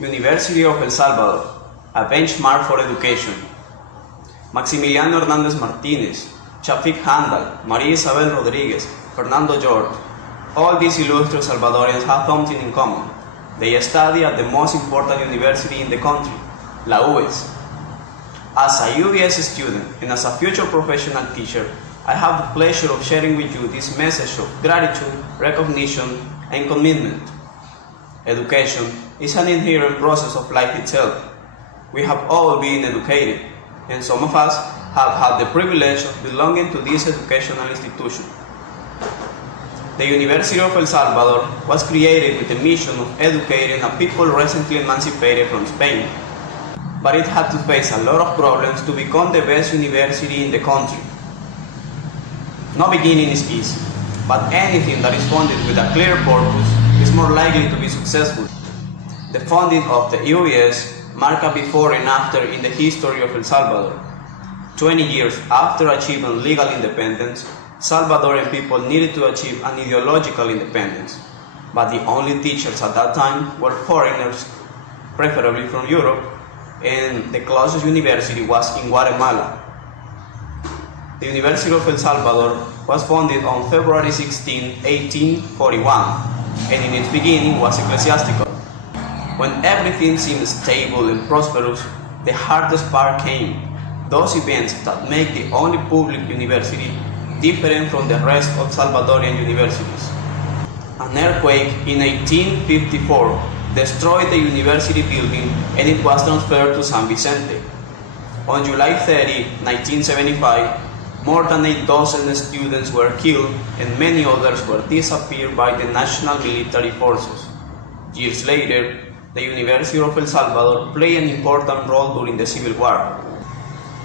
University of El Salvador, a benchmark for education. Maximiliano Hernández Martínez, Shafik Handal, Maria Isabel Rodriguez, Fernando George, all these illustrious Salvadorians have something in common. They study at the most important university in the country, La UES. As a UBS student and as a future professional teacher, I have the pleasure of sharing with you this message of gratitude, recognition, and commitment. Education is an inherent process of life itself. We have all been educated, and some of us have had the privilege of belonging to this educational institution. The University of El Salvador was created with the mission of educating a people recently emancipated from Spain, but it had to face a lot of problems to become the best university in the country. No beginning is easy, but anything that is funded with a clear purpose is more likely to be successful. The founding of the UES marked a before and after in the history of El Salvador. 20 years after achieving legal independence, Salvadoran people needed to achieve an ideological independence, but the only teachers at that time were foreigners, preferably from Europe, and the closest university was in Guatemala. The University of El Salvador was founded on February 16, 1841, and in its beginning was ecclesiastical. When everything seemed stable and prosperous, the hardest part came, those events that make the only public university different from the rest of Salvadorian universities. An earthquake in 1854 destroyed the university building and it was transferred to San Vicente. On July 30, 1975, more than 8,000 students were killed and many others were disappeared by the national military forces. Years later, the University of El Salvador played an important role during the Civil War.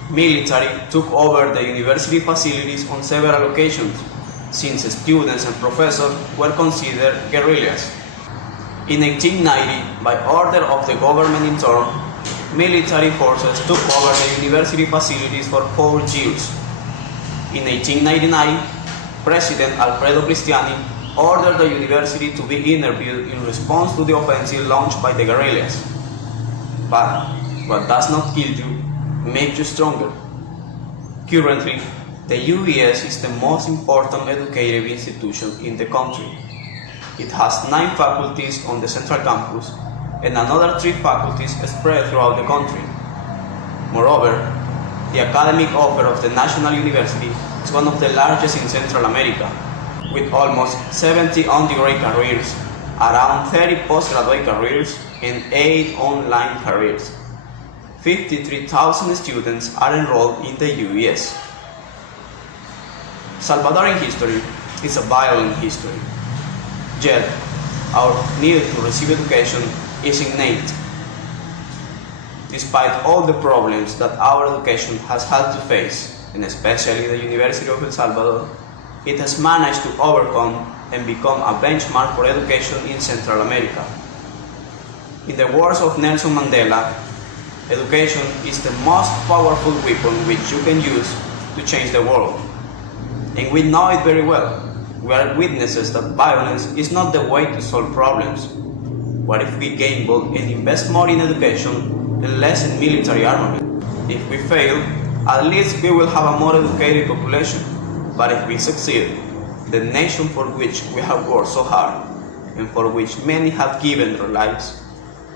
Military took over the university facilities on several occasions, since students and professors were considered guerrillas. In 1890, by order of the government in turn, military forces took over the university facilities for 4 years. In 1899, President Alfredo Cristiani ordered the university to be interviewed in response to the offensive launched by the guerrillas. But what does not kill you makes you stronger. Currently, the UES is the most important educative institution in the country. It has 9 faculties on the central campus and another 3 faculties spread throughout the country. Moreover, the academic offer of the National University is one of the largest in Central America, with almost 70 undergraduate careers, around 30 postgraduate careers, and 8 online careers. 53,000 students are enrolled in the UES. Salvadorian history is a violent history. Yet, our need to receive education is innate. Despite all the problems that our education has had to face, and especially the University of El Salvador, it has managed to overcome and become a benchmark for education in Central America. In the words of Nelson Mandela, education is the most powerful weapon which you can use to change the world. And we know it very well. We are witnesses that violence is not the way to solve problems. What if we gain both and invest more in education and less in military armament? If we fail, at least we will have a more educated population. But if we succeed, the nation for which we have worked so hard and for which many have given their lives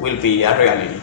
will be a reality.